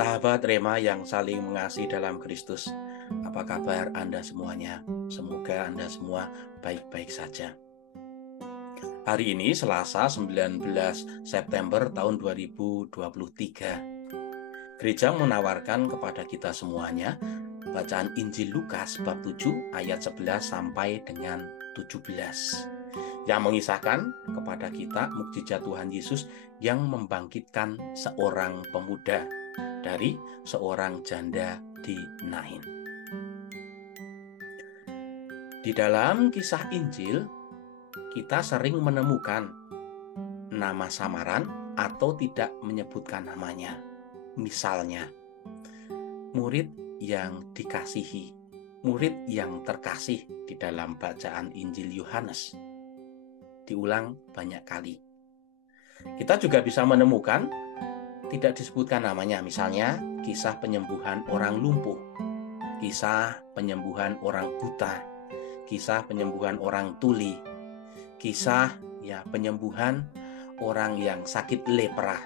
Sahabat Rema yang saling mengasihi dalam Kristus, apa kabar Anda semuanya? Semoga Anda semua baik-baik saja. Hari ini Selasa 19 September tahun 2023. Gereja menawarkan kepada kita semuanya bacaan Injil Lukas bab 7 ayat 11 sampai dengan 17 yang mengisahkan kepada kita mukjizat Tuhan Yesus yang membangkitkan seorang pemuda dari seorang janda di Nain. Di dalam kisah Injil, kita sering menemukan nama samaran atau tidak menyebutkan namanya. Misalnya, murid yang dikasihi, murid yang terkasih di dalam bacaan Injil Yohanes. Diulang banyak kali. Kita juga bisa menemukan tidak disebutkan namanya, misalnya kisah penyembuhan orang lumpuh, kisah penyembuhan orang buta, kisah penyembuhan orang tuli, kisah penyembuhan orang yang sakit lepra.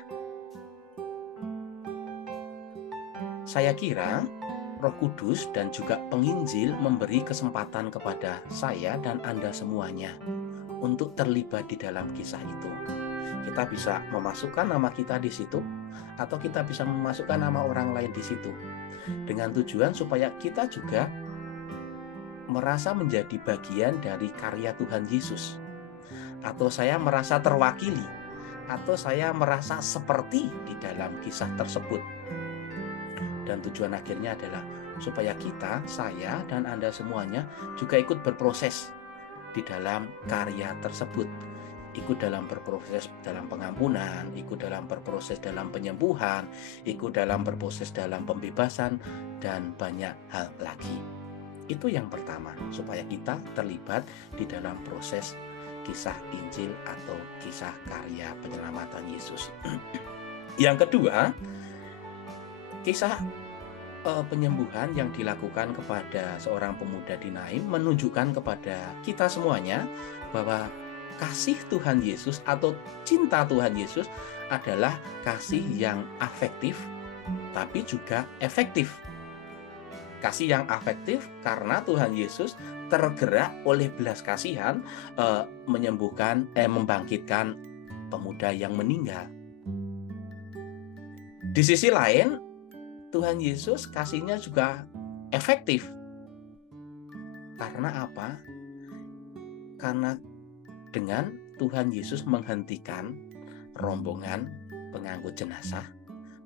Saya kira Roh Kudus dan juga penginjil memberi kesempatan kepada saya dan Anda semuanya untuk terlibat di dalam kisah itu. Kita bisa memasukkan nama kita di situ, atau kita bisa memasukkan nama orang lain di situ, dengan tujuan supaya kita juga merasa menjadi bagian dari karya Tuhan Yesus, atau saya merasa terwakili, atau saya merasa seperti di dalam kisah tersebut. Dan tujuan akhirnya adalah supaya kita, saya dan Anda semuanya juga ikut berproses di dalam karya tersebut, ikut dalam berproses dalam pengampunan, ikut dalam berproses dalam penyembuhan, ikut dalam berproses dalam pembebasan, dan banyak hal lagi. Itu yang pertama, supaya kita terlibat di dalam proses kisah Injil atau kisah karya penyelamatan Yesus. Yang kedua, kisah penyembuhan yang dilakukan kepada seorang pemuda di Nain menunjukkan kepada kita semuanya bahwa kasih Tuhan Yesus atau cinta Tuhan Yesus adalah kasih yang afektif tapi juga efektif. Kasih yang afektif karena Tuhan Yesus tergerak oleh belas kasihan membangkitkan pemuda yang meninggal. Di sisi lain, Tuhan Yesus kasihnya juga efektif. Karena apa? Karena dengan Tuhan Yesus menghentikan rombongan pengangkut jenazah,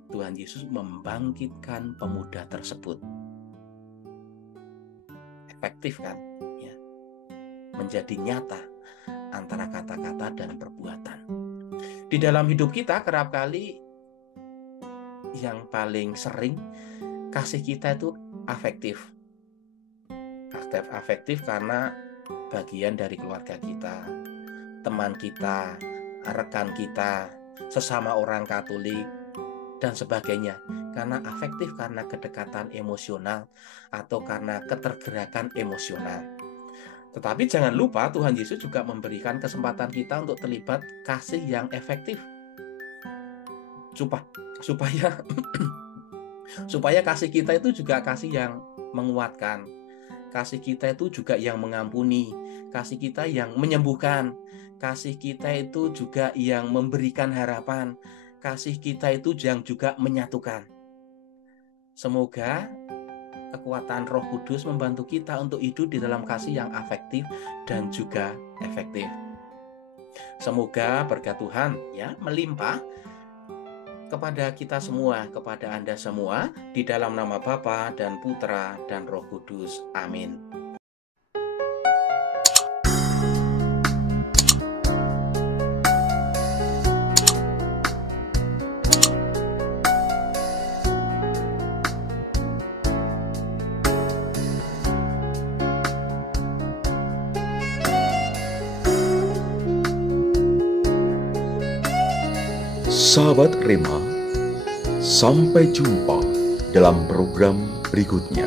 Tuhan Yesus membangkitkan pemuda tersebut. Efektif kan? Ya. Menjadi nyata antara kata-kata dan perbuatan. Di dalam hidup kita kerap kali yang paling sering kasih kita itu afektif. Afektif karena bagian dari keluarga kita, teman kita, rekan kita, sesama orang Katolik, dan sebagainya. Karena afektif karena kedekatan emosional atau karena ketergerakan emosional. Tetapi jangan lupa Tuhan Yesus juga memberikan kesempatan kita untuk terlibat kasih yang efektif. Supaya kasih kita itu juga kasih yang menguatkan, kasih kita itu juga yang mengampuni, kasih kita yang menyembuhkan, kasih kita itu juga yang memberikan harapan, kasih kita itu yang juga menyatukan. Semoga kekuatan Roh Kudus membantu kita untuk hidup di dalam kasih yang afektif dan juga efektif. Semoga berkat Tuhan melimpah kepada kita semua, kepada Anda semua, di dalam nama Bapa dan Putra dan Roh Kudus. Amin. Sahabat Rema, sampai jumpa dalam program berikutnya.